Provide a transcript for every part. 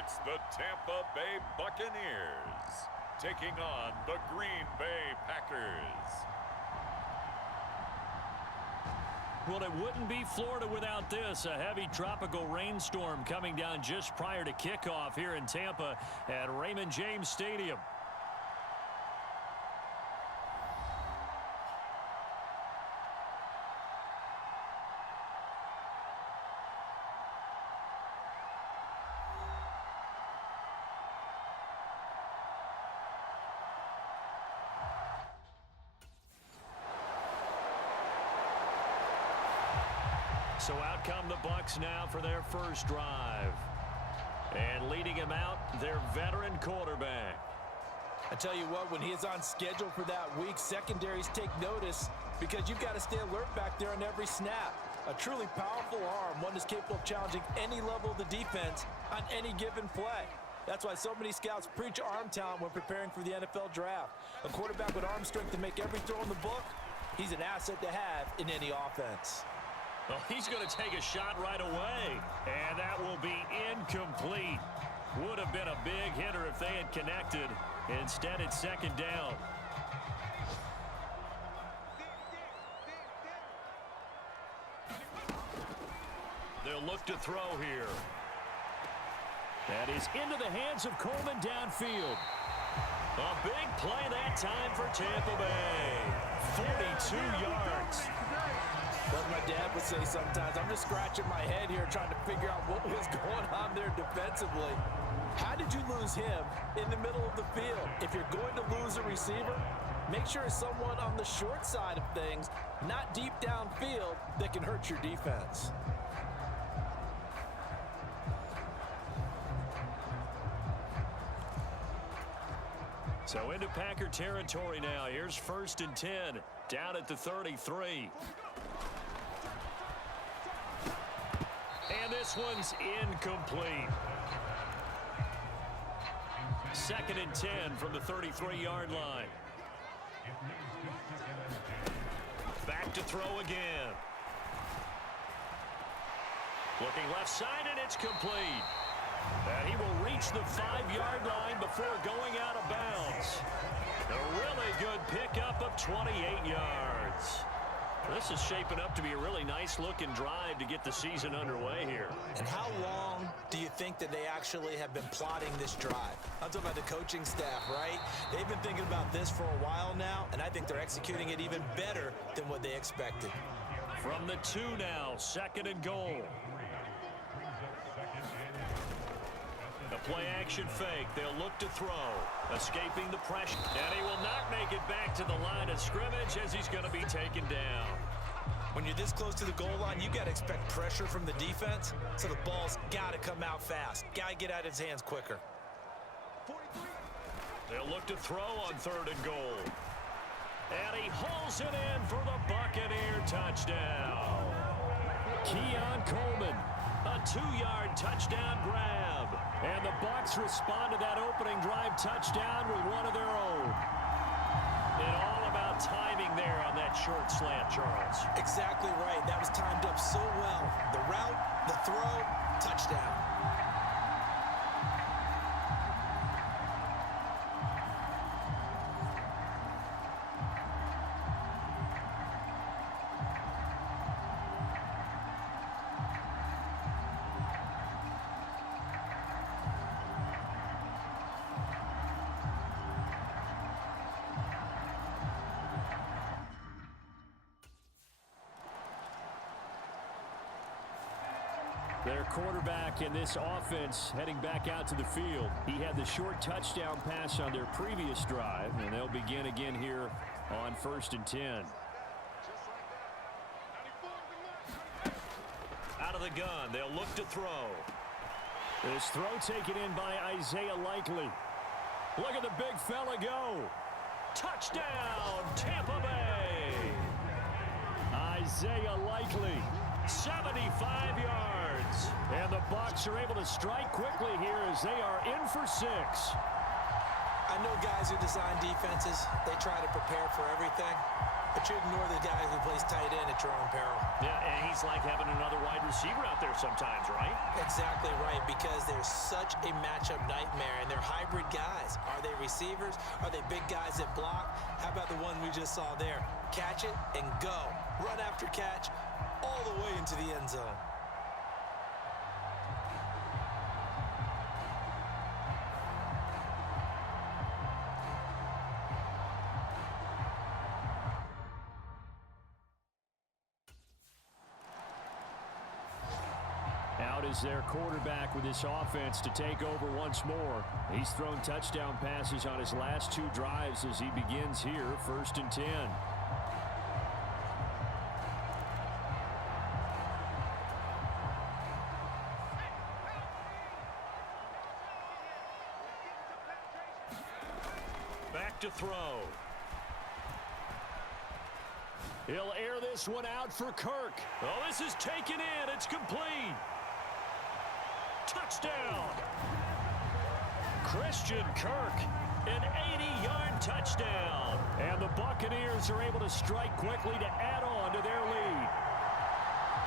It's the Tampa Bay Buccaneers taking on the Green Bay Packers. Well, it wouldn't be Florida without this. A heavy tropical rainstorm coming down just prior to kickoff here in Tampa at Raymond James Stadium. So out come the Bucs now for their first drive. And leading him out, their veteran quarterback. I tell you what, when he is on schedule for that week, secondaries take notice because you've got to stay alert back there on every snap. A truly powerful arm, one that's capable of challenging any level of the defense on any given play. That's why so many scouts preach arm talent when preparing for the NFL draft. A quarterback with arm strength to make every throw in the book, he's an asset to have in any offense. Well, he's going to take a shot right away, and that will be incomplete. Would have been a big hitter if they had connected. Instead, it's second down. They'll look to throw here. That is into the hands of Coleman downfield. A big play that time for Tampa Bay. 42 yards. As my dad would say sometimes, I'm just scratching my head here trying to figure out what was going on there defensively. How did you lose him in the middle of the field? If you're going to lose a receiver, make sure it's someone on the short side of things, not deep downfield, that can hurt your defense. So into Packer territory now. Here's 1st and 10, down at the 33. And this one's incomplete. 2nd and 10 from the 33-yard line. Back to throw again. Looking left side, and it's complete. And he will reach the 5-yard line before going out of bounds. A really good pickup of 28 yards. This is shaping up to be a really nice-looking drive to get the season underway here. And how long do you think that they actually have been plotting this drive? I'm talking about the coaching staff, right? They've been thinking about this for a while now, and I think they're executing it even better than what they expected. From the 2 now, 2nd and goal. A play-action fake. They'll look to throw. Escaping the pressure. And he will not make it back to the line of scrimmage as he's going to be taken down. When you're this close to the goal line, you got to expect pressure from the defense, so the ball's got to come out fast. Got to get out of his hands quicker. They'll look to throw on 3rd and goal. And he hauls it in for the Buccaneer touchdown. Keon Coleman, a 2-yard touchdown grab. And the Bucs respond to that opening drive touchdown with one of their own. And all about timing there on that short slant, Charles. Exactly right. That was timed up so well. The route, the throw, touchdown. Their quarterback in this offense heading back out to the field. He had the short touchdown pass on their previous drive, and they'll begin again here on 1st and 10. Out of the gun, they'll look to throw. This throw taken in by Isaiah Likely. Look at the big fella go. Touchdown, Tampa Bay. Isaiah Likely, 75 yards. And the Bucs are able to strike quickly here as they are in for 6. I know guys who design defenses, they try to prepare for everything. But you ignore the guy who plays tight end at your own peril. Yeah, and he's like having another wide receiver out there sometimes, right? Exactly right, because they're such a matchup nightmare, and they're hybrid guys. Are they receivers? Are they big guys that block? How about the one we just saw there? Catch it and go. Run after catch all the way into the end zone. Out is their quarterback with this offense to take over once more. He's thrown touchdown passes on his last 2 drives as he begins here, 1st and 10. Back to throw. He'll air this one out for Kirk. Oh, this is taken in. It's complete. Touchdown. Christian Kirk, an 80-yard touchdown. And the Buccaneers are able to strike quickly to add on to their lead.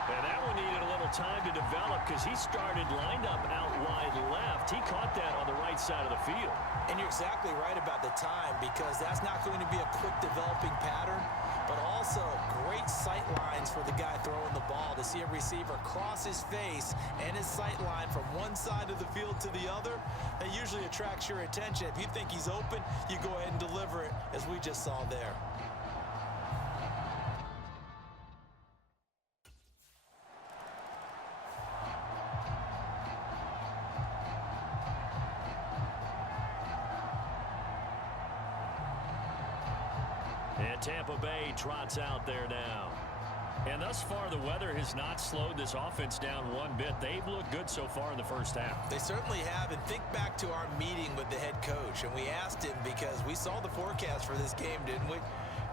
And that one needed a little time to develop because he started lined up out wide left. He caught that on the right side of the field. And you're exactly right about the time, because that's not going to be a quick developing pattern, but also great sight lines for the guy throwing the ball to see a receiver cross his face and his sight line from one side of the field to the other. That usually attracts your attention. If you think he's open, you go ahead and deliver it, as we just saw there. And Tampa Bay trots out there now. And thus far, the weather has not slowed this offense down one bit. They've looked good so far in the first half. They certainly have. And think back to our meeting with the head coach. And we asked him, because we saw the forecast for this game, didn't we?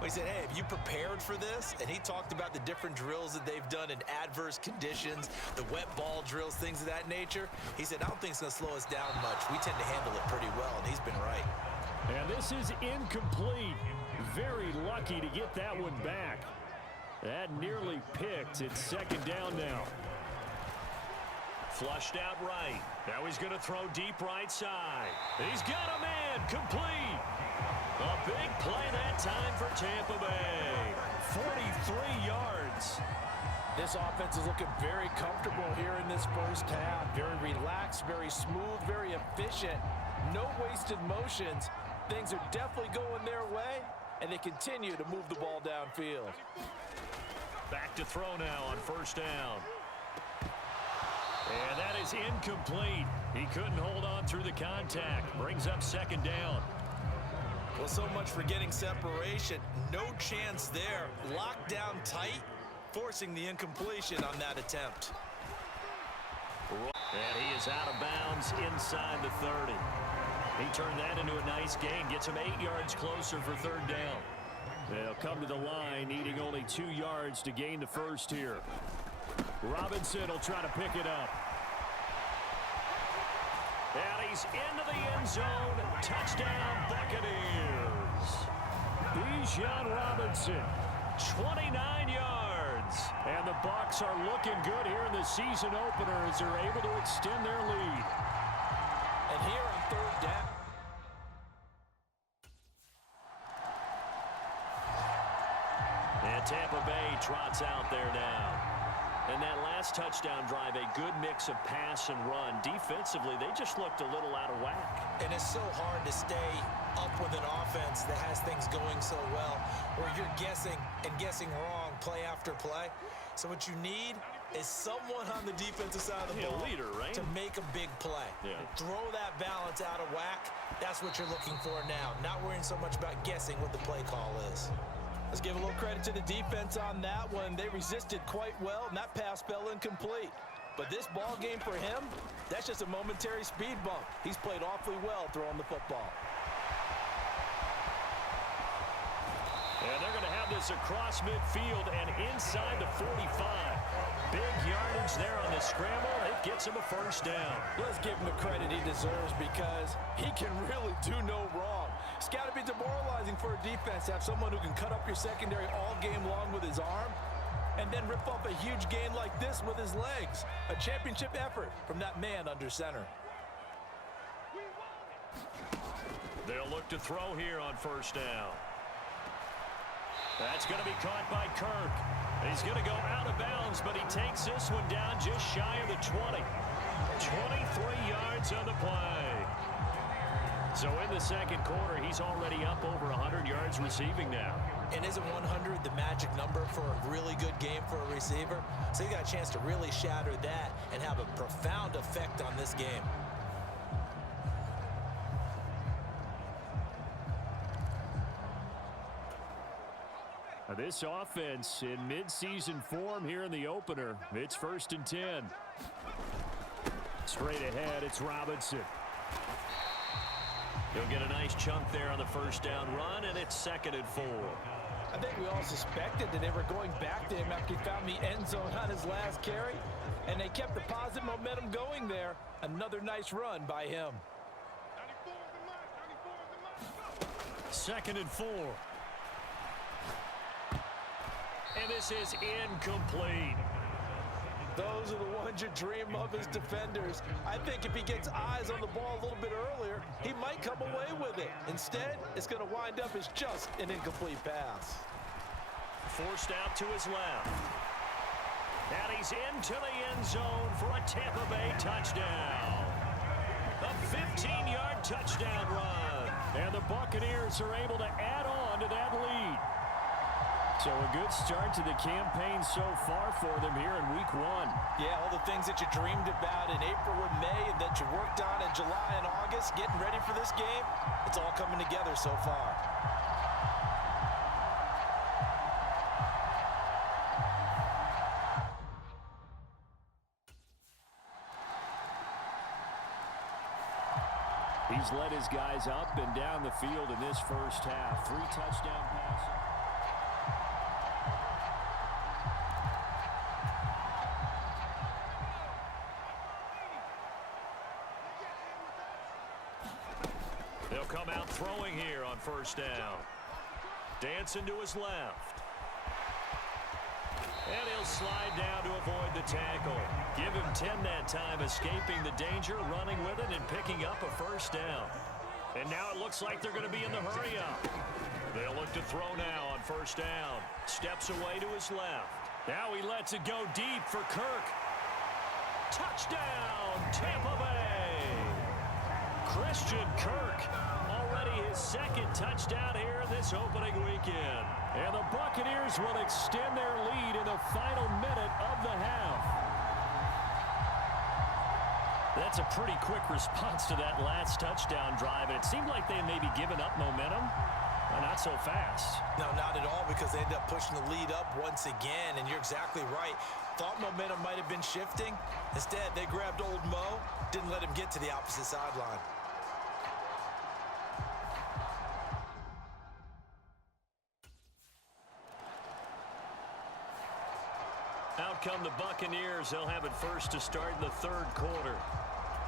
We said, hey, have you prepared for this? And he talked about the different drills that they've done in adverse conditions, the wet ball drills, things of that nature. He said, I don't think it's going to slow us down much. We tend to handle it pretty well, and he's been right. And this is incomplete. Very lucky to get that one back. That nearly picked. It's 2nd down now. Flushed out right. Now he's going to throw deep right side. He's got a man. Complete. A big play that time for Tampa Bay. 43 yards. This offense is looking very comfortable here in this first half. Very relaxed, very smooth, very efficient. No wasted motions. Things are definitely going their way, and they continue to move the ball downfield. Back to throw now on 1st down. And that is incomplete. He couldn't hold on through the contact. Brings up 2nd down. Well, so much for getting separation. No chance there. Locked down tight, forcing the incompletion on that attempt. And he is out of bounds inside the 30. He turned that into a nice gain. Gets him 8 yards closer for 3rd down. They'll come to the line, needing only 2 yards to gain the first here. Robinson will try to pick it up. And he's into the end zone. Touchdown, Buccaneers. Bijan Robinson, 29 yards. And the Bucs are looking good here in the season opener as they're able to extend their lead. And here on 3rd down. And Tampa Bay trots out there now. And that last touchdown drive, a good mix of pass and run. Defensively, they just looked a little out of whack. And it's so hard to stay up with an offense that has things going so well, where you're guessing and guessing wrong play after play. So what you need is someone on the defensive side of the ball, leader, right? to make a big play. Yeah. Throw that balance out of whack. That's what you're looking for now. Not worrying so much about guessing what the play call is. Let's give a little credit to the defense on that one. They resisted quite well, and that pass fell incomplete. But this ball game for him, that's just a momentary speed bump. He's played awfully well throwing the football. And they're going to have this across midfield and inside the 45. Big yardage there on the scramble. It gets him a 1st down. Let's give him the credit he deserves, because he can really do no wrong. It's got to be demoralizing demoralizing for a defense to have someone who can cut up your secondary all game long with his arm and then rip off a huge gain like this with his legs. A championship effort from that man under center. They'll look to throw here on first down. That's going to be caught by Kirk. He's going to go out of bounds, but he takes this one down just shy of the 20. 23 yards on the play. So in the second quarter, he's already up over 100 yards receiving now. And isn't 100 the magic number for a really good game for a receiver? So you got a chance to really shatter that and have a profound effect on this game. This offense in midseason form here in the opener. It's 1st and 10. Straight ahead, it's Robinson. He'll get a nice chunk there on the first down run, and it's 2nd and 4. I think we all suspected that they were going back to him after he found the end zone on his last carry, and they kept the positive momentum going there. Another nice run by him. 2nd and 4. And this is incomplete. Those are the ones you dream of as defenders. I think if he gets eyes on the ball a little bit earlier, he might come away with it. Instead, it's going to wind up as just an incomplete pass. Forced out to his left. And he's into the end zone for a Tampa Bay touchdown. A 15-yard touchdown run. And the Buccaneers are able to add on to that lead. So a good start to the campaign so far for them here in week 1. Yeah, all the things that you dreamed about in April and May and that you worked on in July and August, getting ready for this game, it's all coming together so far. He's led his guys up and down the field in this first half. 3 touchdown passes. They'll come out throwing here on first down. Dancing to his left. And he'll slide down to avoid the tackle. Give him 10 that time, escaping the danger, running with it, and picking up a first down. And now it looks like they're going to be in the hurry up. They'll look to throw now on first down. Steps away to his left. Now he lets it go deep for Kirk. Touchdown, Tampa Bay! Christian Kirk, already his 2nd touchdown here this opening weekend. And the Buccaneers will extend their lead in the final minute of the half. That's a pretty quick response to that last touchdown drive, and it seemed like they had maybe given up momentum. Well, not so fast. No, not at all, because they ended up pushing the lead up once again, and you're exactly right. Thought momentum might have been shifting. Instead, they grabbed old Mo, didn't let him get to the opposite sideline. Out come the Buccaneers. They'll have it first to start in the 3rd quarter.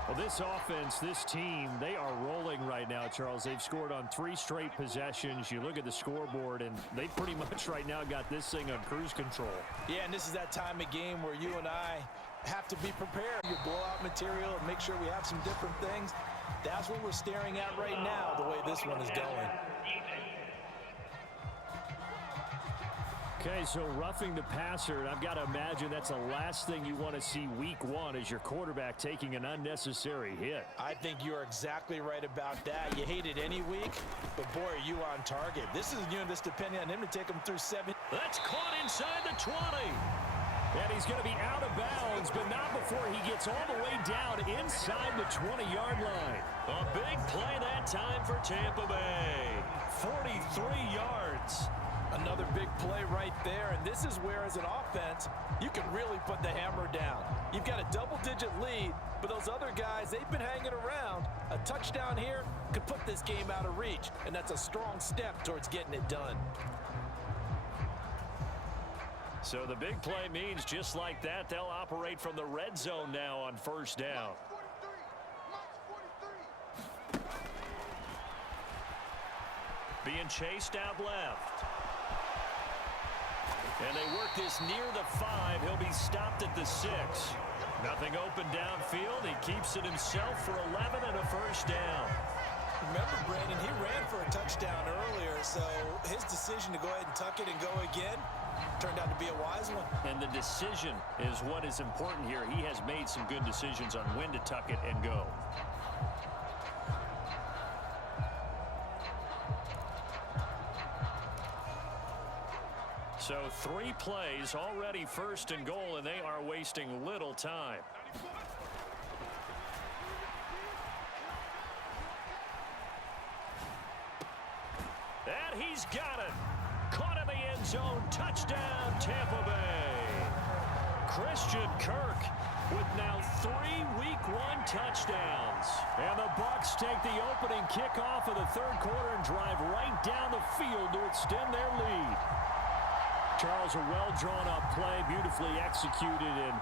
Well, this offense, this team, they are rolling right now, Charles. They've scored on 3 straight possessions. You look at the scoreboard, and they pretty much right now got this thing on cruise control. Yeah, and this is that time of game where you and I have to be prepared. You blow out material and make sure we have some different things. That's what we're staring at right now, the way this one is going. Okay, so roughing the passer, and I've got to imagine that's the last thing you want to see week 1 is your quarterback taking an unnecessary hit. I think you're exactly right about that. You hate it any week, but boy, are you on target. This is a unit that's depending on him to take him through 7. That's caught inside the 20. And he's going to be out of bounds, but not before he gets all the way down inside the 20-yard line. A big play that time for Tampa Bay. 43 yards. Another big play right there, and this is where, as an offense, you can really put the hammer down. You've got a double-digit lead, but those other guys, they've been hanging around. A touchdown here could put this game out of reach, and that's a strong step towards getting it done. So the big play means just like that, they'll operate from the red zone now on first down. Being chased out left. And they work this near the 5. He'll be stopped at the 6. Nothing open downfield. He keeps it himself for 11 and a first down. Remember, Brandon, he ran for a touchdown earlier, so his decision to go ahead and tuck it and go again turned out to be a wise one. And the decision is what is important here. He has made some good decisions on when to tuck it and go. So 3 plays, already first and goal, and they are wasting little time. And he's got it. Caught in the end zone. Touchdown, Tampa Bay. Christian Kirk with now 3 Week 1 touchdowns. And the Bucs take the opening kickoff of the third quarter and drive right down the field to extend their lead. Charles, a well-drawn-up play, beautifully executed, and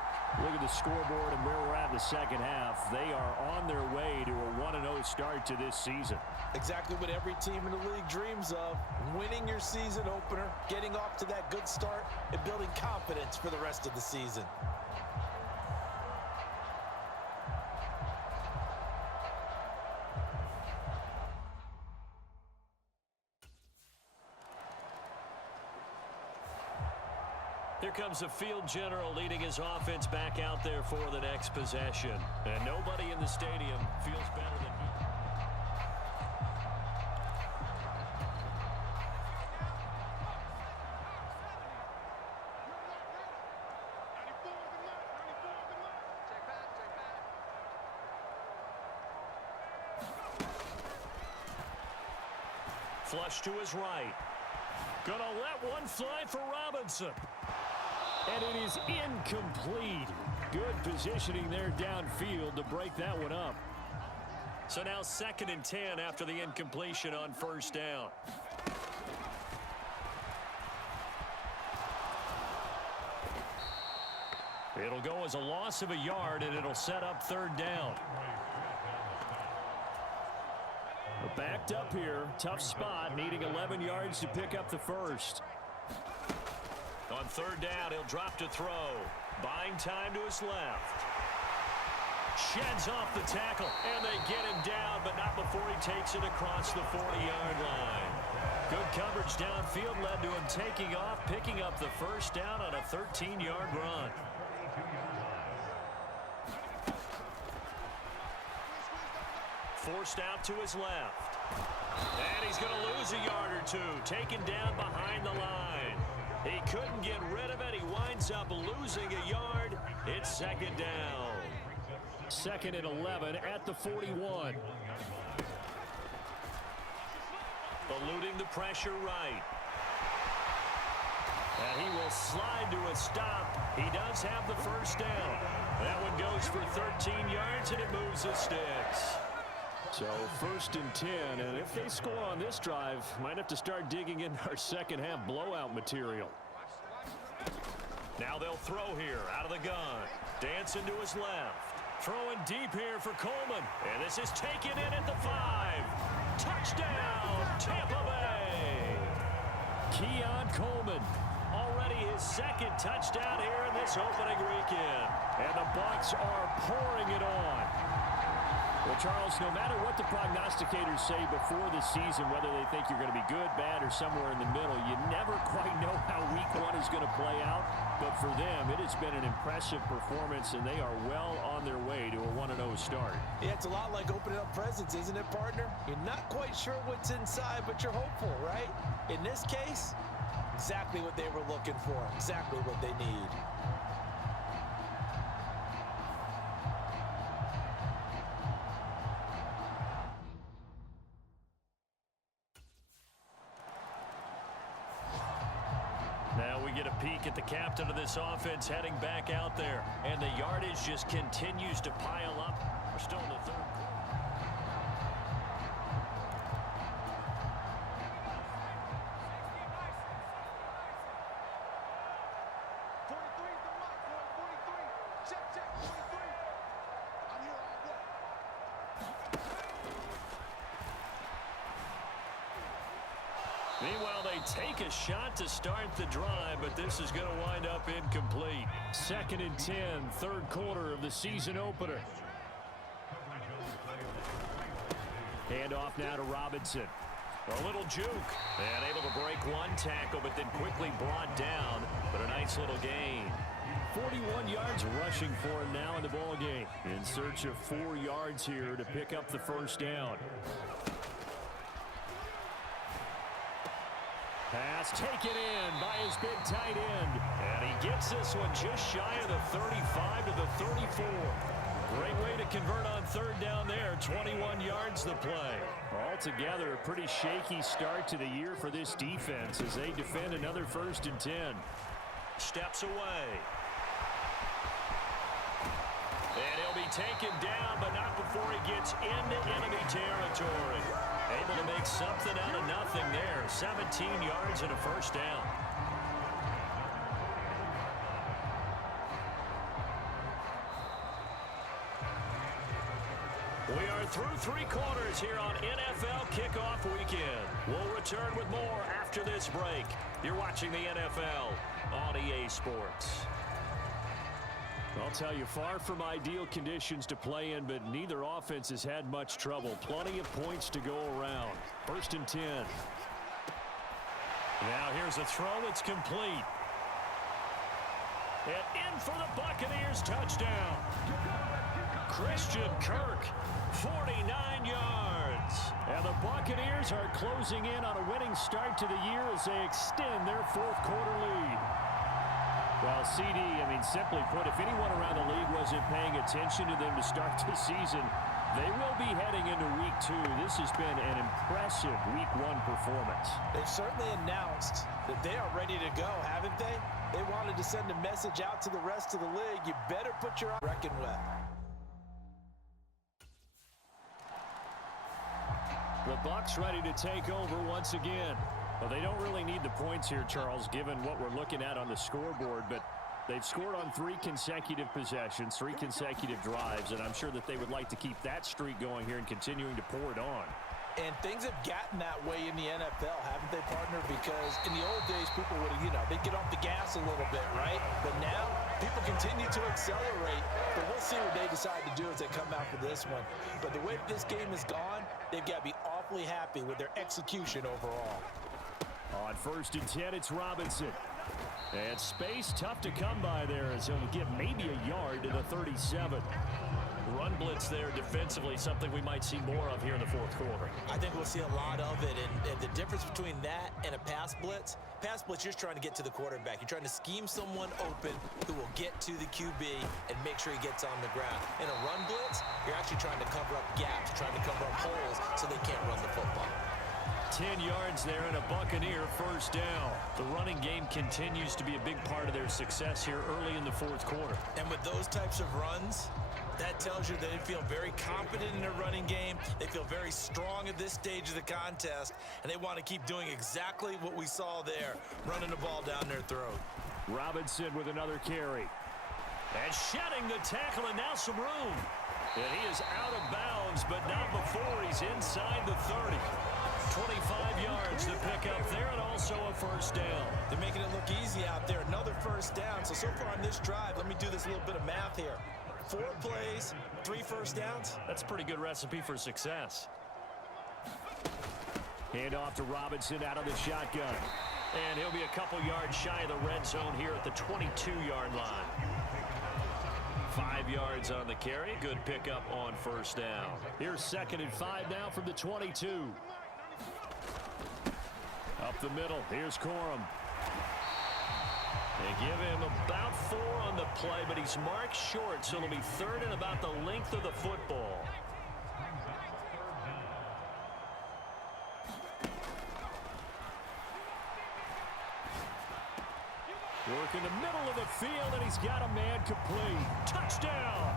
look at the scoreboard and where we're at in the second half. They are on their way to a 1-0 start to this season. Exactly what every team in the league dreams of, winning your season opener, getting off to that good start, and building confidence for the rest of the season. Here comes the field general leading his offense back out there for the next possession. And nobody in the stadium feels better than he. Flush to his right. Gonna let one fly for Robinson. And it is incomplete. Good positioning there downfield to break that one up. So now 2nd and 10 after the incompletion on first down. It'll go as a loss of a yard, and it'll set up 3rd down. We're backed up here. Tough spot, needing 11 yards to pick up the first. On 3rd down, he'll drop to throw. Buying time to his left. Sheds off the tackle, and they get him down, but not before he takes it across the 40-yard line. Good coverage downfield led to him taking off, picking up the first down on a 13-yard run. Forced out to his left. And he's going to lose a yard or two, taken down behind the line. He couldn't get rid of it. He winds up losing a yard. It's 2nd down. 2nd and 11 at the 41. Eluding the pressure right. And he will slide to a stop. He does have the first down. That one goes for 13 yards, and it moves the sticks. So 1st and 10, and if they score on this drive, might have to start digging in our second half blowout material. Now they'll throw here out of the gun. Dancing to his left. Throwing deep here for Coleman. And this is taken in at the 5. Touchdown, Tampa Bay. Keon Coleman. Already his 2nd touchdown here in this opening weekend. And the Bucs are pouring it on. Well, Charles, no matter what the prognosticators say before the season, whether they think you're going to be good, bad, or somewhere in the middle, you never quite know how Week 1 is going to play out. But for them, it has been an impressive performance, and they are well on their way to a 1-0 start. Yeah, it's a lot like opening up presents, isn't it, partner? You're not quite sure what's inside, but you're hopeful, right? In this case, exactly what they were looking for, exactly what they need. Now we get a peek at the captain of this offense heading back out there. And the yardage just continues to pile up. We're still in the 3rd quarter. Meanwhile, they take a shot to start the drive, but this is going to wind up incomplete. 2nd and 10, third quarter of the season opener. Hand off now to Robinson. A little juke. And able to break one tackle, but then quickly brought down. But a nice little gain. 41 yards rushing for him now in the ball game. In search of 4 yards here to pick up the first down. Pass taken in by his big tight end. And he gets this one just shy of the 35 to the 34. Great way to convert on third down there. 21 yards the play. Altogether, a pretty shaky start to the year for this defense as they defend another 1st and 10. Steps away. And he'll be taken down, but not before he gets into enemy territory. Able to make something out of nothing there. 17 yards and a first down. We are through 3 quarters here on NFL Kickoff Weekend. We'll return with more after this break. You're watching the NFL on EA Sports. I'll tell you, far from ideal conditions to play in, but neither offense has had much trouble. Plenty of points to go around. 1st and 10. Now here's a throw that's complete. And in for the Buccaneers touchdown. Christian Kirk, 49 yards. And the Buccaneers are closing in on a winning start to the year as they extend their 4th quarter lead. Well, CD, simply put, if anyone around the league wasn't paying attention to them to start the season, they will be heading into Week 2. This has been an impressive Week 1 performance. They've certainly announced that they are ready to go, haven't they? They wanted to send a message out to the rest of the league. You better put your reckon with. The Bucs ready to take over once again. Well, they don't really need the points here, Charles, given what we're looking at on the scoreboard, but they've scored on 3 consecutive possessions, 3 consecutive drives, and I'm sure that they would like to keep that streak going here and continuing to pour it on. And things have gotten that way in the NFL, haven't they, partner? Because in the old days, people would, they'd get off the gas a little bit, right? But now, people continue to accelerate. But we'll see what they decide to do as they come out for this one. But the way this game has gone, they've got to be awfully happy with their execution overall. On 1st and 10, it's Robinson. And space tough to come by there as he'll get maybe a yard to the 37. Run blitz there defensively, something we might see more of here in the 4th quarter. I think we'll see a lot of it, and the difference between that and a pass blitz, you're just trying to get to the quarterback. You're trying to scheme someone open who will get to the QB and make sure he gets on the ground. In a run blitz, you're actually trying to cover up gaps, trying to cover up holes so they can't run the football. 10 yards there and a Buccaneer first down. The running game continues to be a big part of their success here early in the 4th quarter. And with those types of runs, that tells you that they feel very confident in their running game. They feel very strong at this stage of the contest, and they want to keep doing exactly what we saw there, running the ball down their throat. Robinson with another carry. And shedding the tackle, and now some room. And he is out of bounds, but not before he's inside the 30. 25 yards to pick up there, and also a first down. They're making it look easy out there. Another first down. So far on this drive, let me do this little bit of math here. 4 plays, 3 first downs. That's a pretty good recipe for success. Hand off to Robinson out of the shotgun. And he'll be a couple yards shy of the red zone here at the 22-yard line. 5 yards on the carry. Good pickup on first down. Here's 2nd and 5 now from the 22. Up the middle, here's Corum. They give him about 4 on the play, but he's marked short, so it'll be 3rd and about the length of the football. Work in the middle of the field, and he's got a man complete. Touchdown!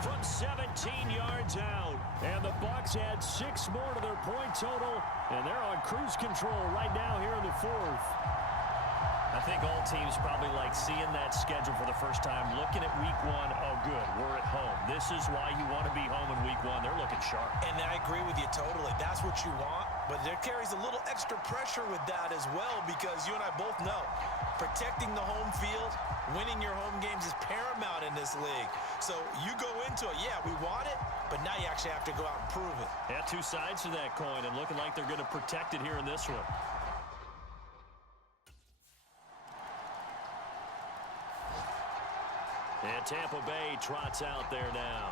From 17 yards out. And the Bucs add 6 more to their point total, and they're on cruise control right now here in the 4th. I think all teams probably like seeing that schedule for the first time, looking at Week 1. Oh, good, we're at home. This is why you want to be home in Week 1. They're looking sharp. And I agree with you totally. That's what you want. but there carries a little extra pressure with that as well, because you and I both know protecting the home field, winning your home games is paramount in this league. So you go into it, yeah, we want it, but now you actually have to go out and prove it. Yeah, two sides to that coin, and looking like they're going to protect it here in this one. And Tampa Bay trots out there now.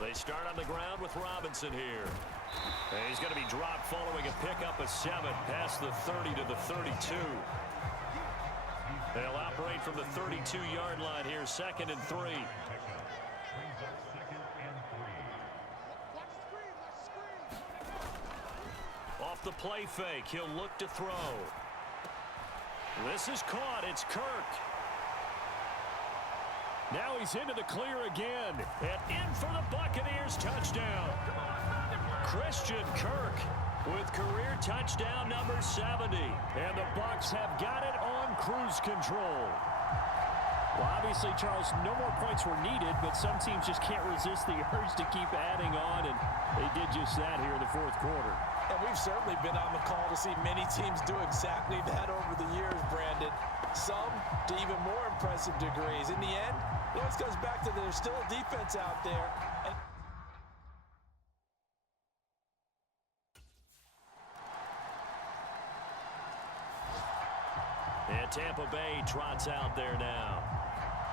They start on the ground with Robinson here. And he's going to be dropped following a pickup of 7 past the 30 to the 32. They'll operate from the 32-yard line here, 2nd and 3. Off the play fake, he'll look to throw. This is caught. It's Kirk. Now he's into the clear again. And in for the Buccaneers touchdown. Christian Kirk with career touchdown number 70. And the Bucs have got it on cruise control. Well, obviously, Charles, no more points were needed, but some teams just can't resist the urge to keep adding on, and they did just that here in the 4th quarter. And we've certainly been on the call to see many teams do exactly that over the years, Brandon. Some to even more impressive degrees. In the end, it always comes back to there's still a defense out there. And Tampa Bay trots out there now.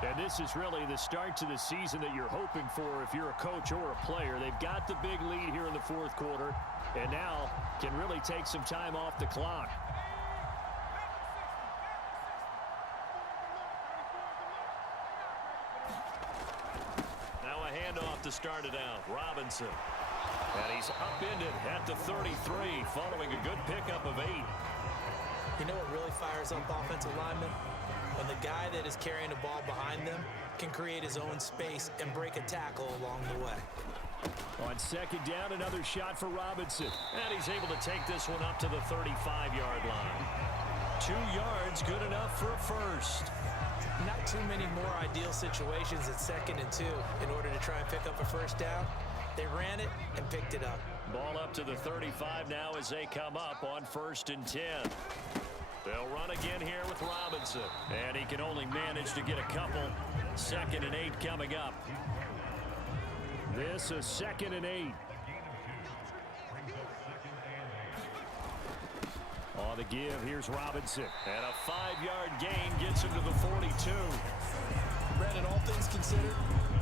And this is really the start to the season that you're hoping for if you're a coach or a player. They've got the big lead here in the 4th quarter, and now can really take some time off the clock. Now a handoff to start it out. Robinson. And he's upended at the 33 following a good pickup of 8. You know what really fires up offensive linemen? When the guy that is carrying the ball behind them can create his own space and break a tackle along the way. On 2nd down, another shot for Robinson. And he's able to take this one up to the 35-yard line. 2 yards, good enough for a first. Not too many more ideal situations at 2nd and 2 in order to try and pick up a first down. They ran it and picked it up. Ball up to the 35 now as they come up on 1st and 10. They'll run again here with Robinson. And he can only manage to get a couple. 2nd and 8 coming up. This is 2nd and 8. On the give, here's Robinson. And a 5-yard gain gets him to the 42. Brandon, all things considered,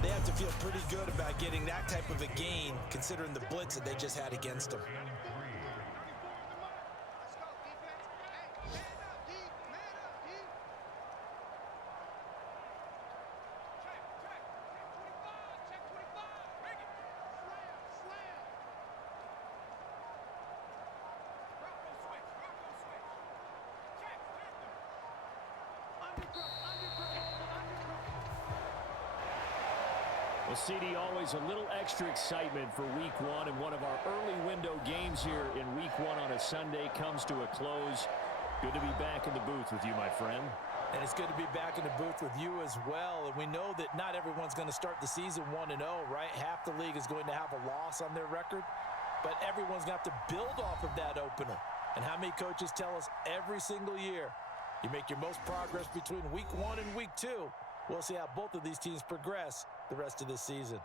they have to feel pretty good about getting that type of a gain considering the blitz that they just had against them. Well, CD, always a little extra excitement for Week 1, and one of our early window games here in Week 1 on a Sunday comes to a close. Good to be back in the booth with you, my friend. And it's good to be back in the booth with you as well. And we know that not everyone's going to start the season 1-0, right? Half the league is going to have a loss on their record, but everyone's going to have to build off of that opener. And how many coaches tell us every single year, you make your most progress between Week 1 and Week 2. We'll see how both of these teams progress the rest of this season.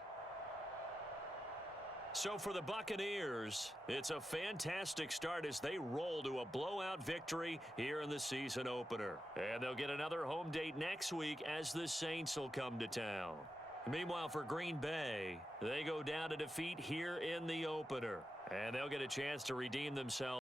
So for the Buccaneers, it's a fantastic start as they roll to a blowout victory here in the season opener. And they'll get another home date next week as the Saints will come to town. Meanwhile, for Green Bay, they go down to defeat here in the opener. And they'll get a chance to redeem themselves.